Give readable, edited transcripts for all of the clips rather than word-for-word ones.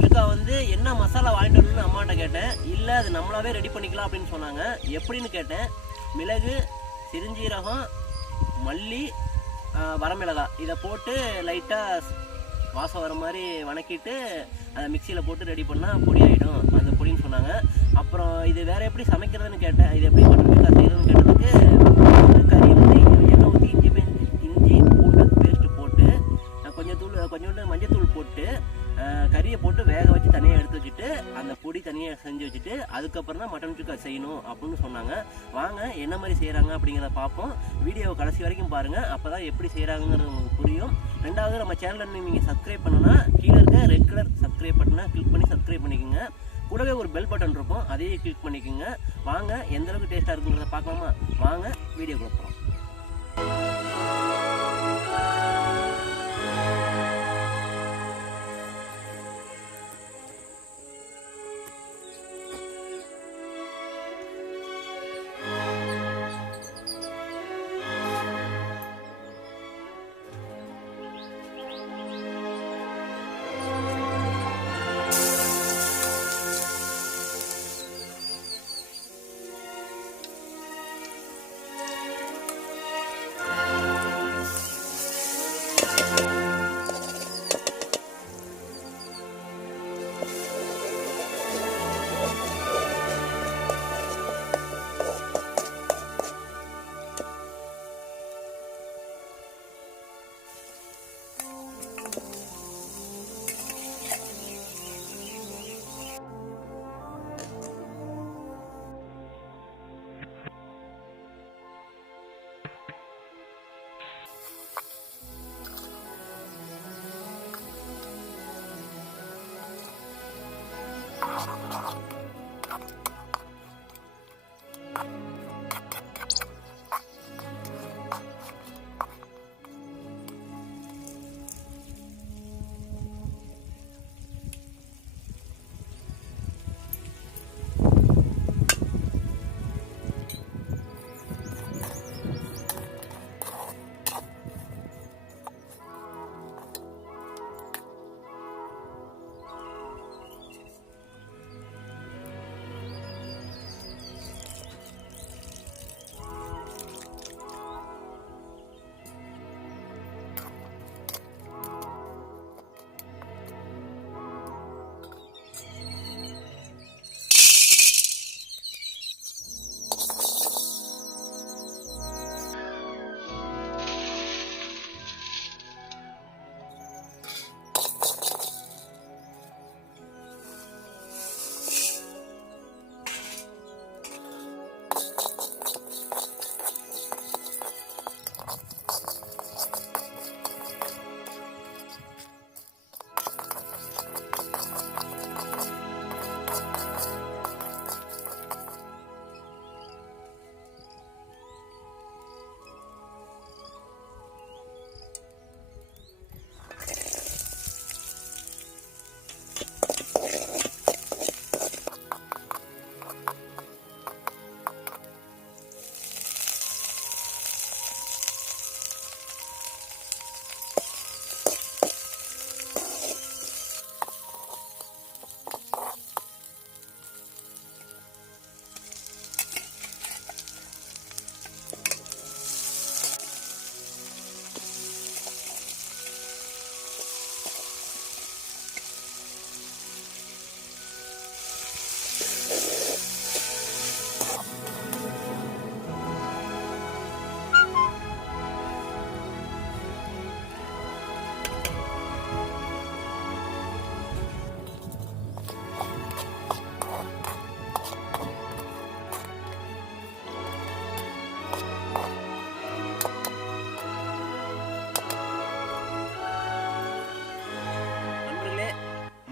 Mutton சுக்கா வந்து என்ன மசாலா வாங்கிட்டு வரணும்னு அம்மாட்ட கேட்டேன். இல்லை அது நம்மளாவே ரெடி பண்ணிக்கலாம் அப்படின்னு சொன்னாங்க. எப்படின்னு கேட்டேன். மிளகு, சிறுஞ்சீரகம், மல்லி, வரமிளகாய் இதை போட்டு லைட்டாக வாசம் வர மாதிரி வணக்கிட்டு அதை மிக்சியில் போட்டு ரெடி பண்ணால் பொடி ஆகிடும் அந்த பொடின்னு சொன்னாங்க. அப்புறம் இது வேறு எப்படி சமைக்கிறதுன்னு கேட்டேன். இது எப்படி மட்டன் சுக்கா செய்கிறதுன்னு கேட்டதுக்கு கறியில் வந்து எண்ணெய் ஊற்றி இஞ்சி பூண்டு பேஸ்ட்டு போட்டு கொஞ்சோண்டு மஞ்சத்தூள் போட்டு கறியை போட்டு வேக வச்சு தனியாக எடுத்து வச்சுட்டு அந்த பொடி தனியாக செஞ்சு வச்சுட்டு அதுக்கப்புறம் தான் மட்டன் சுக்கா செய்யணும் அப்படின்னு சொன்னாங்க. வாங்க என்ன மாதிரி செய்கிறாங்க அப்படிங்கிறத பார்ப்போம். வீடியோவை கடைசி வரைக்கும் பாருங்கள். அப்போ தான் எப்படி செய்கிறாங்கிறது உங்களுக்கு புரியும். ரெண்டாவது நம்ம சேனலில் நீங்கள் சப்ஸ்கிரைப் பண்ணணும்னா கீழே இருக்க ரெட் கலர் சப்ஸ்கிரைப் பட்டனை கிளிக் பண்ணி சப்ஸ்கிரைப் பண்ணிக்கோங்க. கூடவே ஒரு பெல் பட்டன் இருக்கும், அதையே கிளிக் பண்ணிக்கோங்க. வாங்க எந்தளவுக்கு டேஸ்ட்டாக இருக்குங்கிறத பார்க்கலாமா? வாங்க வீடியோ கொடுப்போம்.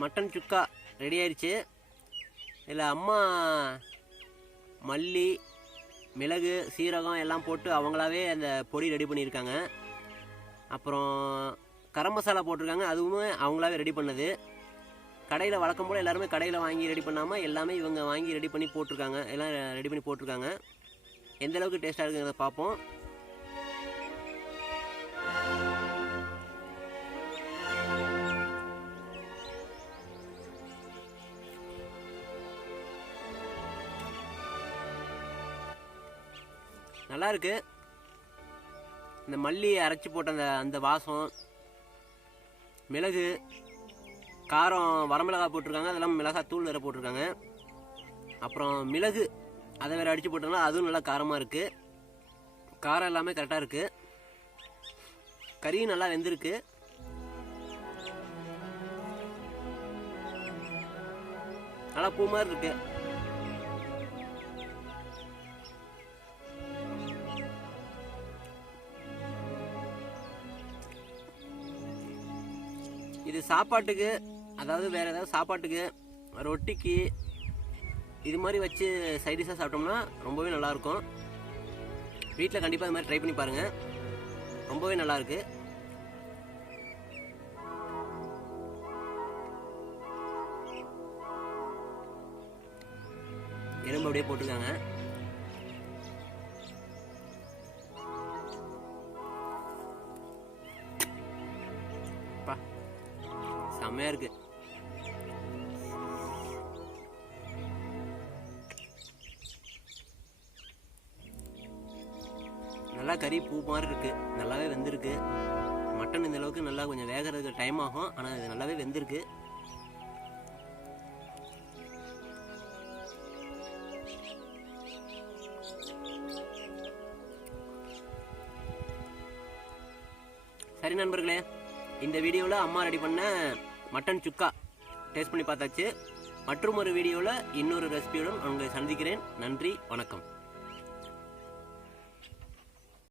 மட்டன் சுக்கா ரெடி ஆயிடுச்சு. இதில் அம்மா மல்லி, மிளகு, சீரகம் எல்லாம் போட்டு அவங்களாவே அந்த பொடி ரெடி பண்ணியிருக்காங்க. அப்புறம் கரம் மசாலா போட்டிருக்காங்க, அதுவுமே அவங்களாவே ரெடி பண்ணது. கடையில் வழக்கம் போல் எல்லாருமே கடையில் வாங்கி ரெடி பண்ணாமல் எல்லாமே இவங்க வாங்கி ரெடி பண்ணி போட்டிருக்காங்க. எல்லாம் ரெடி பண்ணி போட்டிருக்காங்க. எந்தளவுக்கு டேஸ்ட்டாக இருக்குங்கிறத பார்ப்போம். நல்லா இருக்கு. இந்த மல்லி அரைச்சி போட்ட அந்த வாசம், மிளகு, காரம், வரமிளகாய் போட்டிருக்காங்க, அதெல்லாம் மிளகாய் தூள் வேறு போட்டிருக்காங்க. அப்புறம் மிளகு அதை வேறு அடித்து போட்டோம்னா அதுவும் நல்லா காரமாக இருக்குது. காரம் எல்லாமே கரெக்டாக இருக்குது. கறியும் நல்லா வெந்திருக்கு. நல்லா பூ மாதிரி இருக்கு. இது சாப்பாட்டுக்கு, அதாவது வேற ஏதாவது சாப்பாட்டுக்கு, ரொட்டிக்கு இது மாதிரி வச்சு சைடிஷாக சாப்பிட்டோம்னா ரொம்பவே நல்லாயிருக்கும். வீட்டில் கண்டிப்பாக இது மாதிரி ட்ரை பண்ணி பாருங்கள். ரொம்பவே நல்லாயிருக்கு. எலும்பு அப்படியே போட்டுருக்காங்க. செம்மையா இருக்கு. நல்லா கறி பூ மாதிரி இருக்கு. நல்லாவே வெந்திருக்கு. மட்டன் இந்த அளவுக்கு நல்லா கொஞ்சம் வேகிறதுக்கு டைம் ஆகும், ஆனால் இது நல்லாவே வெந்திருக்கு. சரி நண்பர்களே, இந்த வீடியோவில் அம்மா ரெடி பண்ண மட்டன் சுக்கா டேஸ்ட் பண்ணி பார்த்தாச்சு. மற்றும் ஒரு வீடியோவில் இன்னொரு ரெசிபியுடன் உங்களை சந்திக்கிறேன். நன்றி, வணக்கம்.